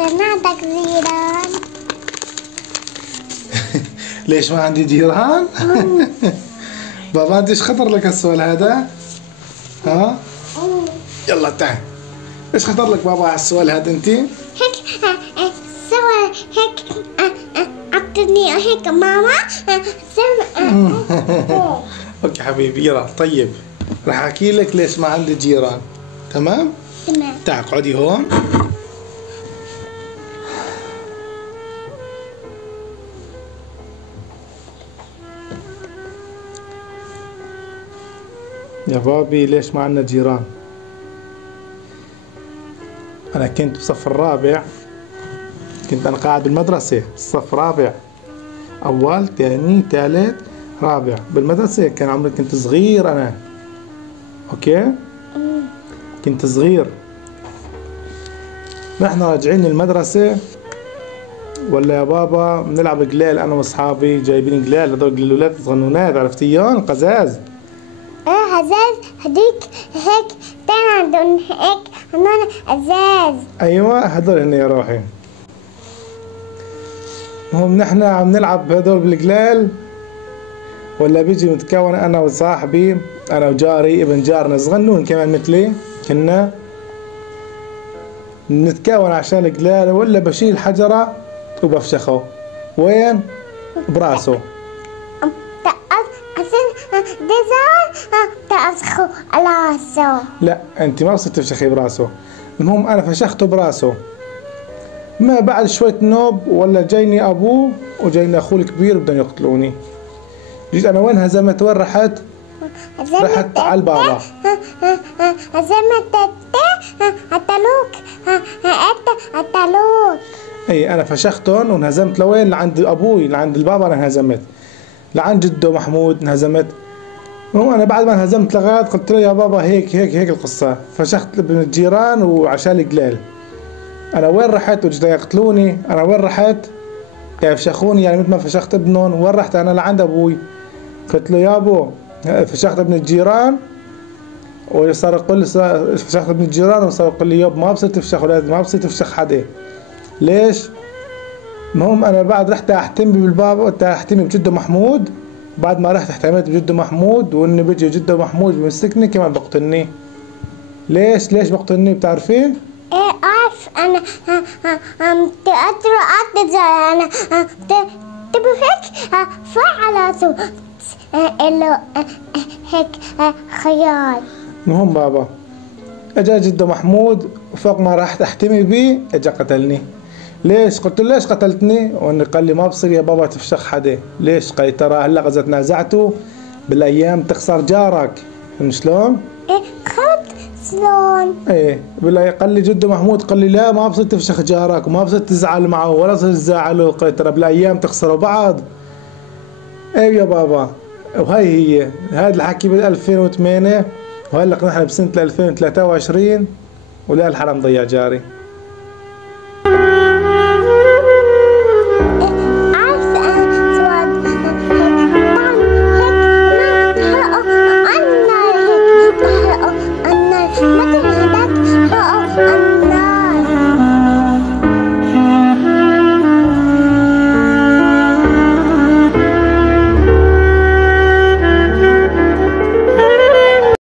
أنا عندك جيران. ليش ما عندي جيران؟ بابا انت ايش خطر لك السؤال هذا؟ ها؟ يلا تعال. ايش خطر لك بابا على السؤال هذا انت؟ هيك سوى هيك عطني هيك ماما اوكي حبيبي يلا طيب راح احكي لك ليش ما عندي جيران. تمام؟ تمام. تعال اقعدي هون. يا بابي ليش ما عندنا جيران؟ أنا كنت بصف الرابع، كنت أنا قاعد بالمدرسة صف رابع، أول ثاني ثالث رابع بالمدرسة. كان عمري كنت صغير أنا، أوكي؟ كنت صغير. نحن راجعين المدرسة ولا يا بابا بنلعب قلال أنا وأصحابي، جايبين قلال، هذول القلالات الصغنونات عرفتيهم؟ قزاز. هزاز هديك هيك تاني عندهم هيك هنون ازاز. ايوه هدول هن يا روحي. هم نحن عم نلعب هدول بالقلال ولا بيجي متكون انا وصاحبي، انا وجاري ابن جارنا صغنون كمان مثلي، كنا نتكون عشان القلال، ولا بشيل حجرة وبفشخه. وين؟ براسه. تأسخو على راسه. لا انت ما بصير تفشخي براسه. المهم انا فشخته براسه. ما بعد شوية نوب ولا جايني ابوه وجايني اخوه الكبير بدهم يقتلوني. جيت انا وين هزمت؟ وين رحت؟ رحت على البابا. هزمت قتلوك قتلوك. اي انا فشختهم وانهزمت لوين؟ لعند ابوي، لعند البابا انا انهزمت، لعند جده محمود انهزمت. هو انا بعد ما انهزمت لغايه قلت له يا بابا هيك هيك هيك القصه، فشخت ابن الجيران وعشان القلال. انا وين رحت وجد يقتلوني؟ انا وين رحت؟ يفشخوني يعني مثل ما فشخت ابنهم. وين رحت؟ انا لعند ابوي. قلت له يا ابو فشخت ابن الجيران، وصار يقول لي فشخت ابن الجيران، وصار يقول لي ياب ما بصير تفشخ اولاد، ما بصير تفشخ حدا. ليش؟ المهم انا بعد رحت احتمي بالبابا، احتمي بجده محمود. بعد ما رحت احتميت بجده محمود، وانه بيجي جده محمود بيمسكني كمان بقتلني. ليش بقتلني بتعرفين؟ ايه اعرف انا. تقدروا انا تبوا هيك فعلاتوا له هيك خيال. المهم بابا اجا جده محمود، وفوق ما رحت احتمي بيه اجا قتلني. ليش؟ قلت له ليش قتلتني؟ وانه قال لي ما بصير يا بابا تفشخ حدا. ليش؟ قال ترى هلا غزت نازعته بالايام تخسر جارك. فهمت شلون؟ ايه خد شلون؟ ايه قال لي جده محمود، قال لي لا ما بصير تفشخ جارك وما بصير تزعل معه ولا بصير تزعله. قال ترى بالايام تخسروا بعض. ايه يا بابا. وهي هي هذا الحكي بال 2008، وهلا نحن بسنه 2023 ولا الحرام ضيع جاري.